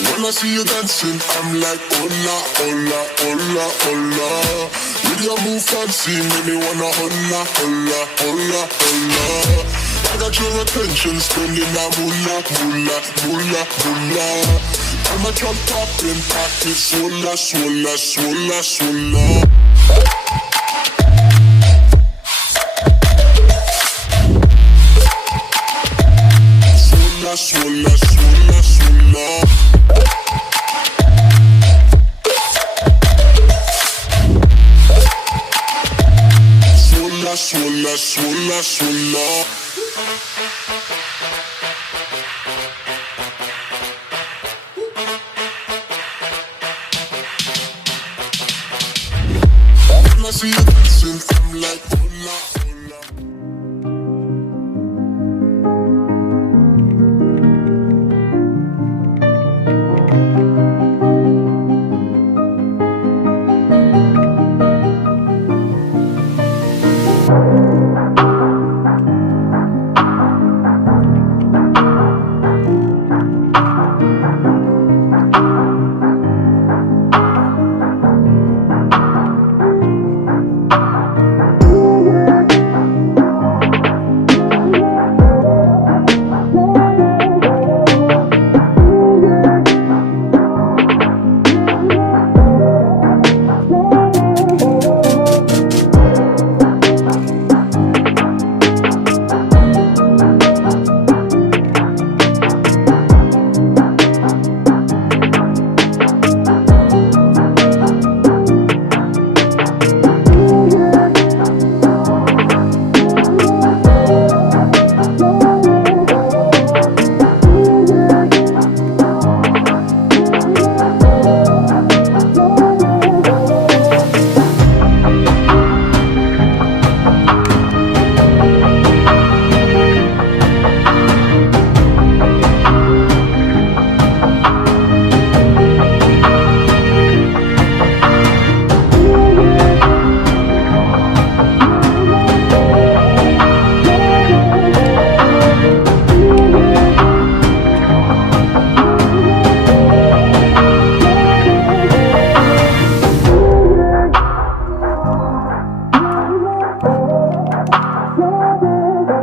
When I see you dancing, I'm like, hola, hola, hola, hola. With your move fancy, make me wanna hola, hola, hola, hola. I got your attention, spending that moolah, moolah, moolah, moolah. I'm a drop poppin', pocket, swola, swola, swola, swola. Swola, swola, swola, swola. Swola, swola, swola.